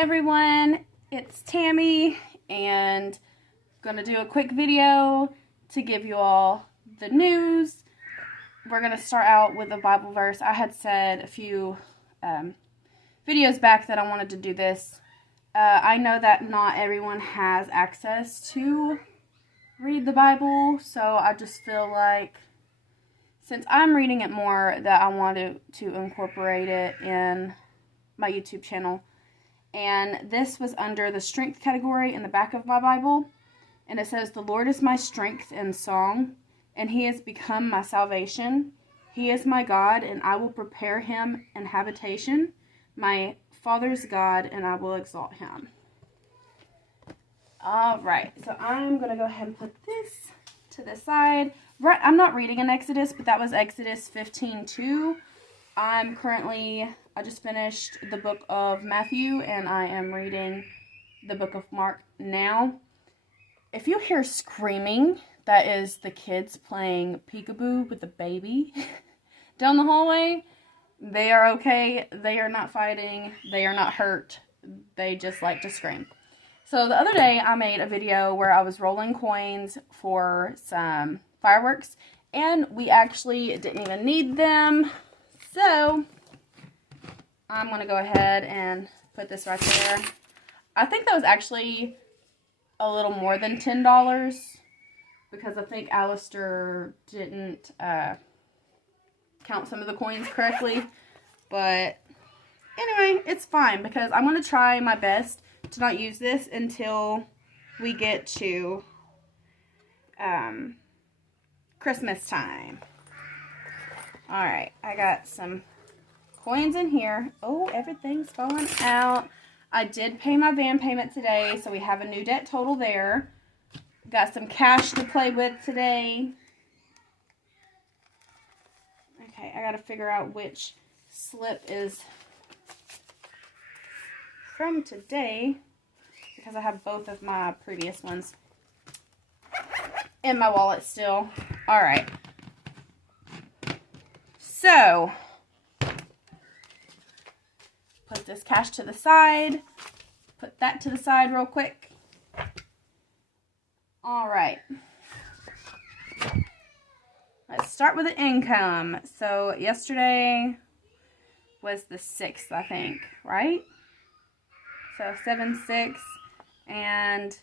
everyone, it's Tammy, and I'm going to do a quick video to give you all the news. We're going to start out with a Bible verse. I had said a few videos back that I wanted to do this. I know that not everyone has access to read the Bible, so I just feel like since I'm reading it more, that I wanted to incorporate it in my YouTube channel. And this was under the strength category in the back of my Bible. And it says, "The Lord is my strength and song, and he has become my salvation. He is my God, and I will prepare him an habitation, my Father's God, and I will exalt him." Alright, so I'm going to go ahead and put this to the side. Right, I'm not reading in Exodus, but that was Exodus 15:2. I just finished the book of Matthew, and I am reading the book of Mark now. If you hear screaming, that is the kids playing peekaboo with the baby down the hallway. They are okay. They are not fighting. They are not hurt. They just like to scream. So the other day, I made a video where I was rolling coins for some fireworks, and we actually didn't even need them. So I'm going to go ahead and put this right there. I think that was actually a little more than $10 because I think Alistair didn't count some of the coins correctly. But anyway, it's fine because I'm going to try my best to not use this until we get to Christmas time. Alright, I got some coins in here. Oh, everything's falling out. I did pay my van payment today, so we have a new debt total there. Got some cash to play with today. Okay, I gotta figure out which slip is from today because I have both of my previous ones in my wallet still. Alright. So, put this cash to the side. Put that to the side real quick. Alright. Let's start with the income. So, yesterday was the 6th, I think, right? So, 7/6, and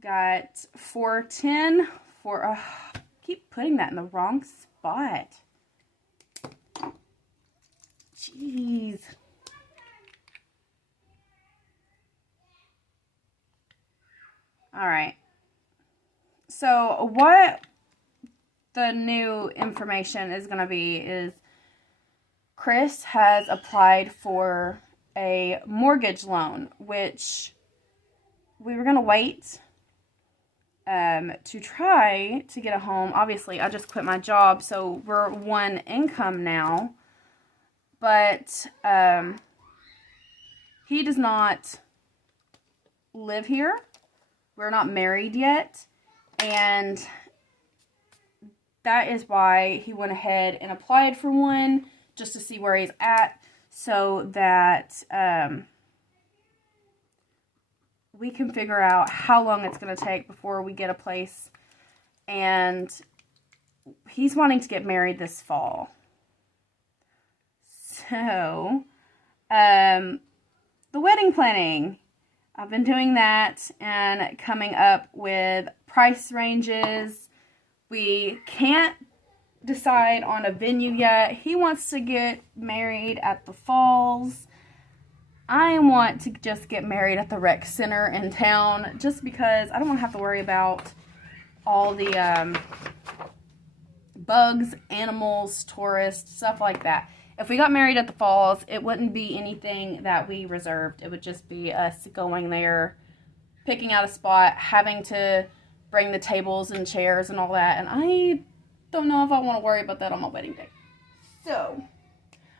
got 410 for, keep putting that in the wrong spot. Jeez. Alright. So, what the new information is going to be is Chris has applied for a mortgage loan, which we were going to wait to try to get a home. Obviously, I just quit my job, so we're one income now. But he does not live here. We're not married yet. And that is why he went ahead and applied for one, just to see where he's at, so that we can figure out how long it's going to take before we get a place. And he's wanting to get married this fall. So, the wedding planning. I've been doing that and coming up with price ranges. We can't decide on a venue yet. He wants to get married at the Falls. I want to just get married at the rec center in town, just because I don't want to have to worry about all the bugs, animals, tourists, stuff like that. If we got married at the Falls, it wouldn't be anything that we reserved. It would just be us going there, picking out a spot, having to bring the tables and chairs and all that. And I don't know if I want to worry about that on my wedding day. So,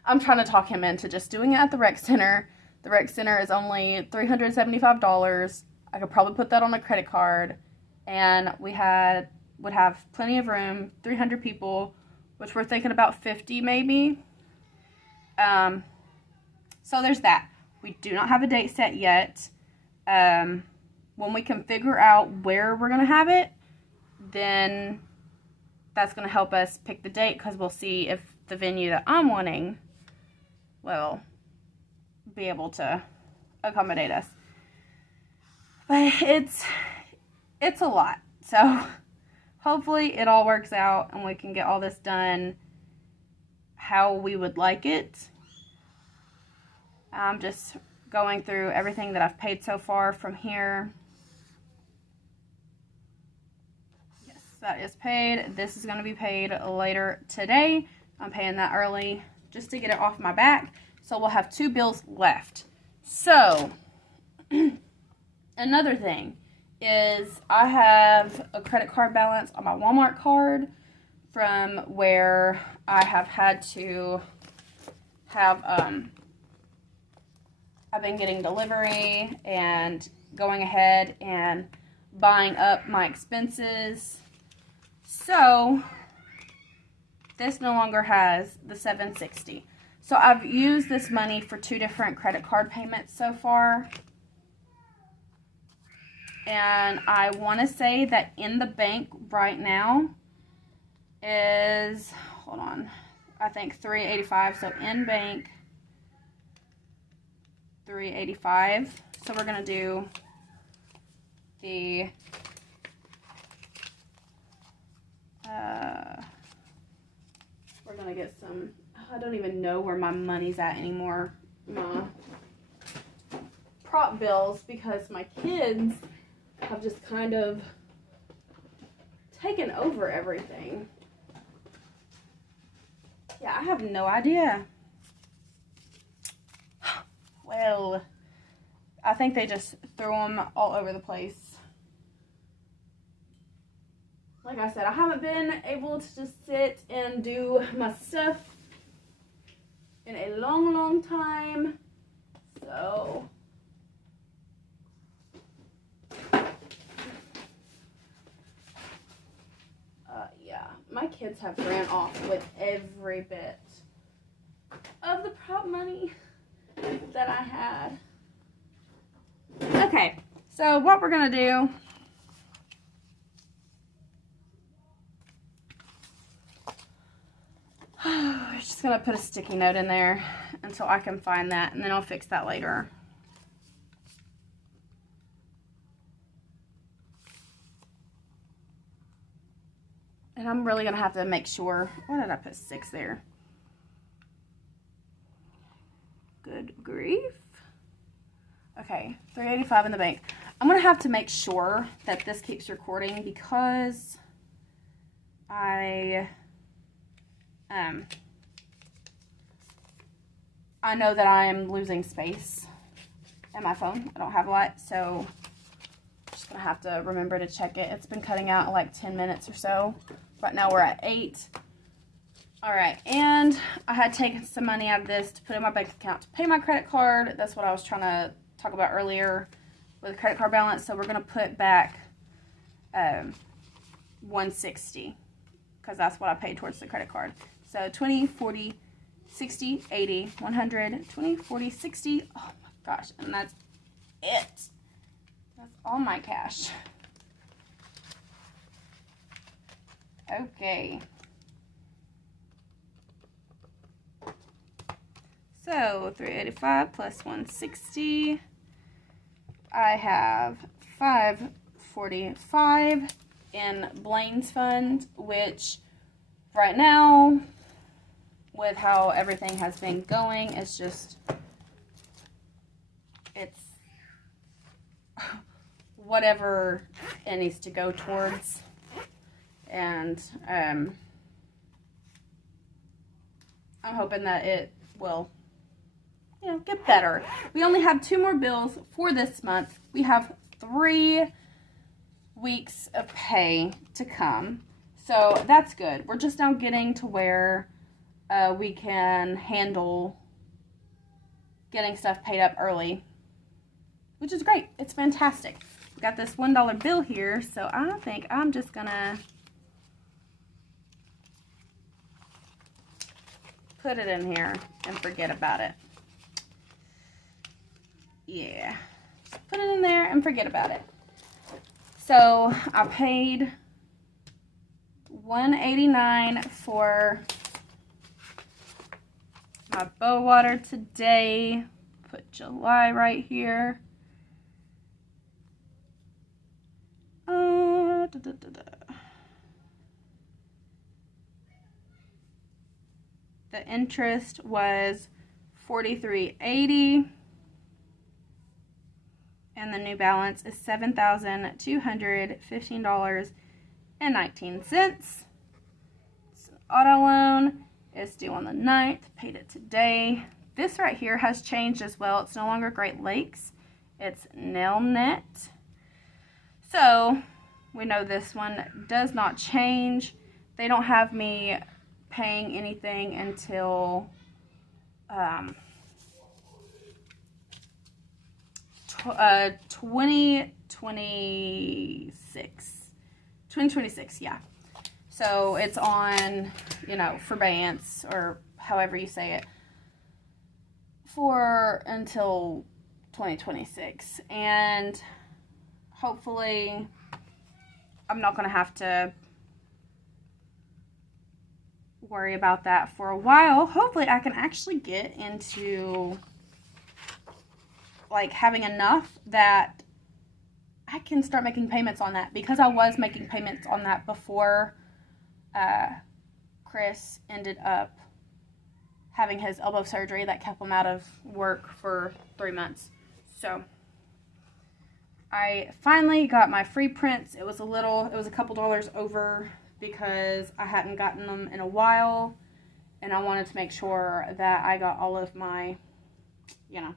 I'm trying to talk him into just doing it at the rec center. The rec center is only $375. I could probably put that on a credit card. And we would have plenty of room, 300 people, which we're thinking about 50 maybe. So there's that. We do not have a date set yet. When we can figure out where we're going to have it, then that's going to help us pick the date, because we'll see if the venue that I'm wanting will be able to accommodate us. But it's a lot. So hopefully it all works out and we can get all this done how we would like it. I'm just going through everything that I've paid so far from here. Yes, that is paid. This is going to be paid later today. I'm paying that early just to get it off my back. So we'll have 2 bills left. So another thing is I have a credit card balance on my Walmart card from where I have had to have, I've been getting delivery and going ahead and buying up my expenses. So this no longer has the $760. So I've used this money for 2 different credit card payments so far. And I want to say that in the bank right now is, hold on, I think $385. So in bank, $385. So we're going to do the we're going to get some, I don't even know where my money's at anymore, my prop bills, because my kids have just kind of taken over everything. Yeah, I have no idea. Well, I think they just threw them all over the place. Like I said, I haven't been able to just sit and do my stuff in a long, long time. So yeah, my kids have ran off with every bit of the prop money that I had. Okay, so what we're gonna do, I'm just gonna put a sticky note in there until I can find that, and then I'll fix that later. And I'm really gonna have to make sure, why did I put 6 there? Good grief. Okay, $385 in the bank. I'm gonna have to make sure that this keeps recording, because I know that I am losing space in my phone. I don't have a lot, so I'm just gonna have to remember to check it. It's been cutting out in like 10 minutes or so. Right now we're at 8. All right, and I had taken some money out of this to put in my bank account to pay my credit card. That's what I was trying to talk about earlier with the credit card balance. So we're gonna put back $160, because that's what I paid towards the credit card. So 20, 40, 60, 80, 100, 20, 40, 60. Oh my gosh, and that's it. That's all my cash. Okay. So 385 plus 160. I have 545 in Blaine's fund, which right now, with how everything has been going, it's just, it's whatever it needs to go towards. And I'm hoping that it will, you know, get better. We only have 2 more bills for this month. We have 3 weeks of pay to come, so that's good. We're just now getting to where we can handle getting stuff paid up early, which is great. It's fantastic. We got this $1 bill here, so I think I'm just gonna put it in here and forget about it. yeah, just put it in there and forget about it. So I paid $189 for my bow water today. Put July right here. The interest was $43.80, and the new balance is $7,215.19. So auto loan is due on the 9th. Paid it today. This right here has changed as well. It's no longer Great Lakes. It's Nelnet. So we know this one does not change. They don't have me paying anything until 2026, yeah. So it's on, you know, forbearance, or however you say it, for until 2026. And hopefully I'm not going to have to worry about that for a while. Hopefully I can actually get into like having enough that I can start making payments on that, because I was making payments on that before Chris ended up having his elbow surgery that kept him out of work for 3 months. So I finally got my free prints. It was a couple dollars over because I hadn't gotten them in a while, and I wanted to make sure that I got all of my, you know,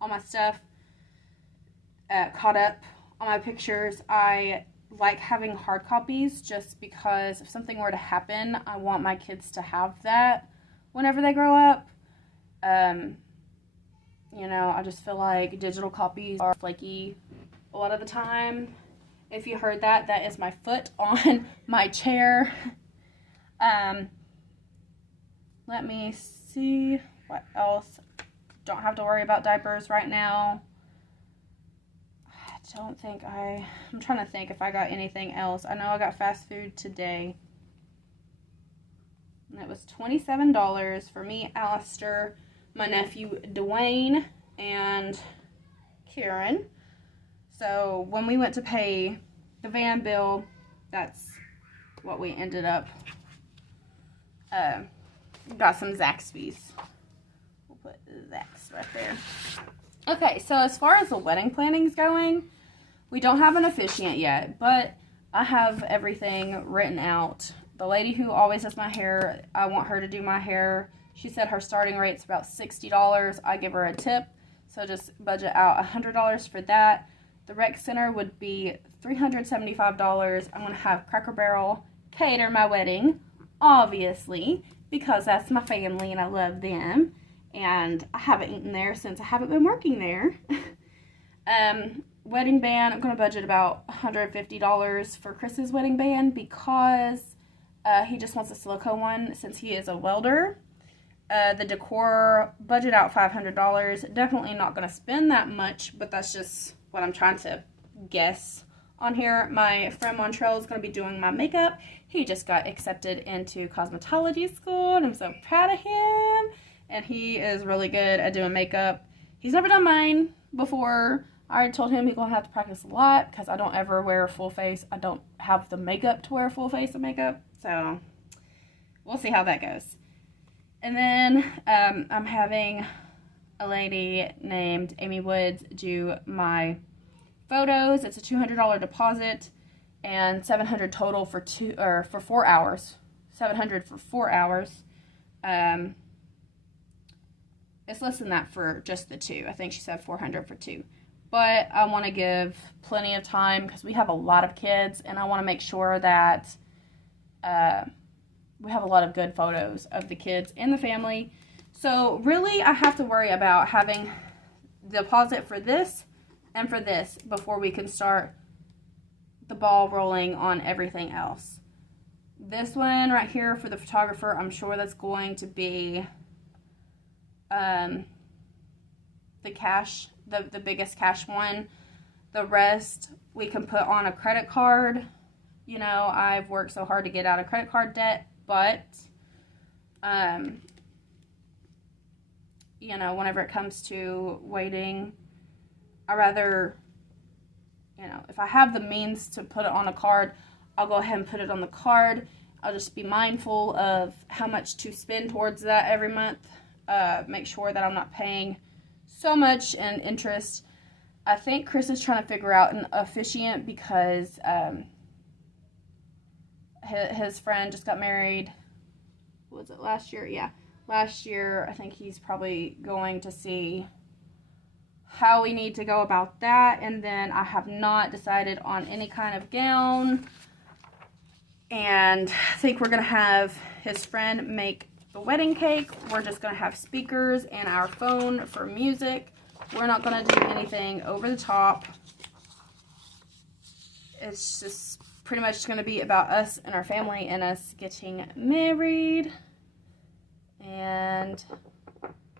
all my stuff caught up on my pictures. I like having hard copies just because if something were to happen, I want my kids to have that whenever they grow up. You know, I just feel like digital copies are flaky a lot of the time. If you heard that, that is my foot on my chair. Let me see what else. Don't have to worry about diapers right now. I'm trying to think if I got anything else. I know I got fast food today. And it was $27 for me, Alistair, my nephew Dwayne, and Karen. So when we went to pay the van bill, that's what we ended up, got some Zaxby's. We'll put Zax right there. Okay, so as far as the wedding planning's going, we don't have an officiant yet, but I have everything written out. The lady who always does my hair, I want her to do my hair. She said her starting rate's about $60. I give her a tip, so just budget out $100 for that. The rec center would be $375. I'm going to have Cracker Barrel cater my wedding, obviously, because that's my family and I love them. And I haven't eaten there since I haven't been working there. Wedding band, I'm going to budget about $150 for Chris's wedding band because he just wants a silicone one since he is a welder. The decor, budget out $500. Definitely not going to spend that much, but that's just what I'm trying to guess on here. My friend Montrell is going to be doing my makeup. He just got accepted into cosmetology school, and I'm so proud of him. And he is really good at doing makeup. He's never done mine before. I already told him he's going to have to practice a lot because I don't ever wear a full face. I don't have the makeup to wear a full face of makeup. So we'll see how that goes. And then I'm having a lady named Amy Woods do my photos. It's a $200 deposit and $700 total for 4 hours. $700 for 4 hours. It's less than that for just the 2. I think she said $400 for 2. But I want to give plenty of time because we have a lot of kids, and I want to make sure that we have a lot of good photos of the kids and the family. So really, I have to worry about having the deposit for this and for this before we can start the ball rolling on everything else. This one right here for the photographer, I'm sure that's going to be the cash, the biggest cash one. The rest we can put on a credit card. You know, I've worked so hard to get out of credit card debt, but, you know, whenever it comes to waiting, I rather, you know, if I have the means to put it on a card, I'll go ahead and put it on the card. I'll just be mindful of how much to spend towards that every month. Make sure that I'm not paying so much in interest. I think Chris is trying to figure out an officiant because his friend just got married. Was it last year? Yeah, last year. I think he's probably going to see how we need to go about that. And then I have not decided on any kind of gown. And I think we're going to have his friend make the wedding cake. We're just going to have speakers and our phone for music. We're not going to do anything over the top. It's just pretty much going to be about us and our family and us getting married. And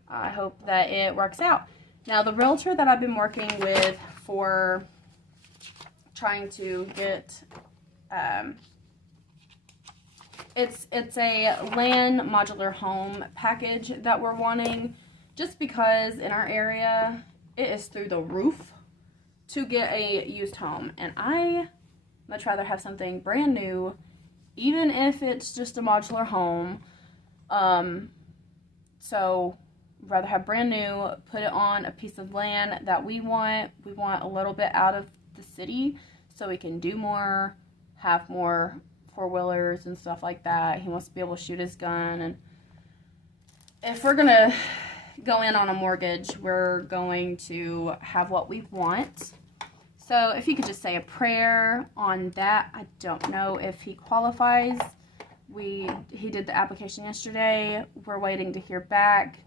I hope that it works out. Now, the realtor that I've been working with for trying to get, it's a land modular home package that we're wanting, just because in our area it is through the roof to get a used home, and I much rather have something brand new, even if it's just a modular home. So rather have brand new, put it on a piece of land that we want. We want a little bit out of the city so we can do more, have more four-wheelers and stuff like that. He wants to be able to shoot his gun, and if we're gonna go in on a mortgage, we're going to have what we want. So if you could just say a prayer on that. I don't know if he qualifies. He did the application yesterday. We're waiting to hear back.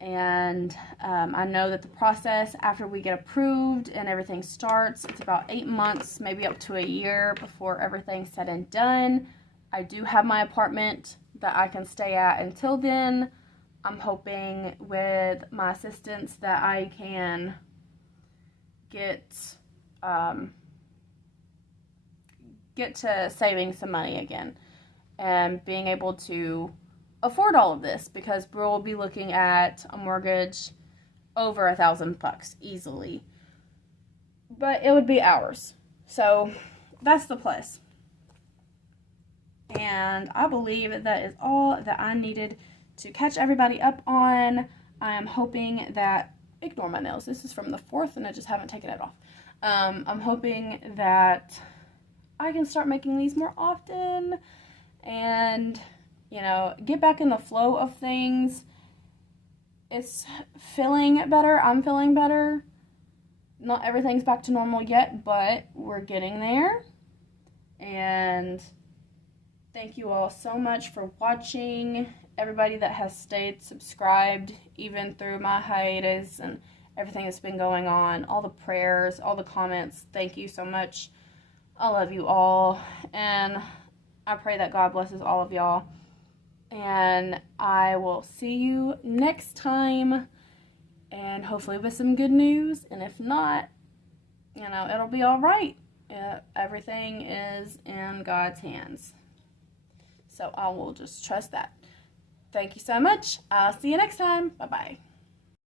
And I know that the process after we get approved and everything starts, it's about 8 months, maybe up to a year before everything's said and done. I do have my apartment that I can stay at until then. I'm hoping with my assistance that I can get to saving some money again and being able to afford all of this, because we'll be looking at a mortgage over $1,000 easily, but it would be ours. So that's the plus. And I believe that is all that I needed to catch everybody up on. I am hoping that, ignore my nails, this is from the 4th and I just haven't taken it off. I'm hoping that I can start making these more often and, you know, get back in the flow of things. It's feeling better. I'm feeling better. Not everything's back to normal yet, but we're getting there. And thank you all so much for watching. Everybody that has stayed subscribed, even through my hiatus and everything that's been going on. All the prayers, all the comments. Thank you so much. I love you all. And I pray that God blesses all of y'all. And I will see you next time. And hopefully with some good news. And if not, you know, it'll be all right. Everything is in God's hands. So I will just trust that. Thank you so much. I'll see you next time. Bye-bye.